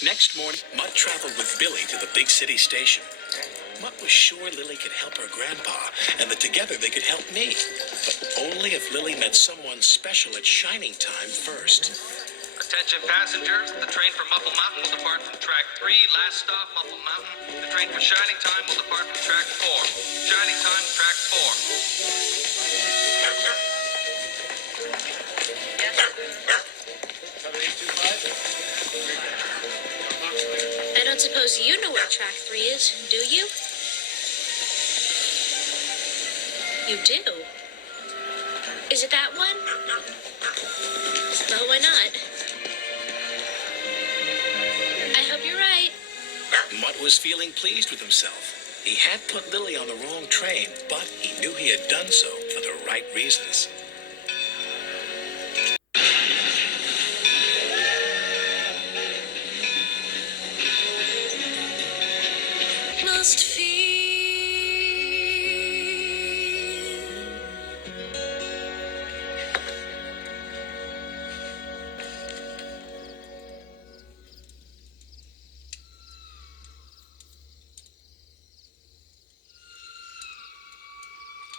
Next morning, Mutt traveled with Billy to the big city station. Mutt was sure Lily could help her grandpa, and that together they could help me. But only if Lily met someone special at shining time first. Attention passengers, the train for Muffle Mountain will depart from track 3. Last stop, Muffle Mountain. The train for Shining Time will depart from track 4. Shining Time, track 4. I don't suppose you know where track 3 is, do you? You do? Is it that one? Well, why not? I hope you're right. Mutt was feeling pleased with himself. He had put Lily on the wrong train, but he knew he had done so for the right reasons. Must feel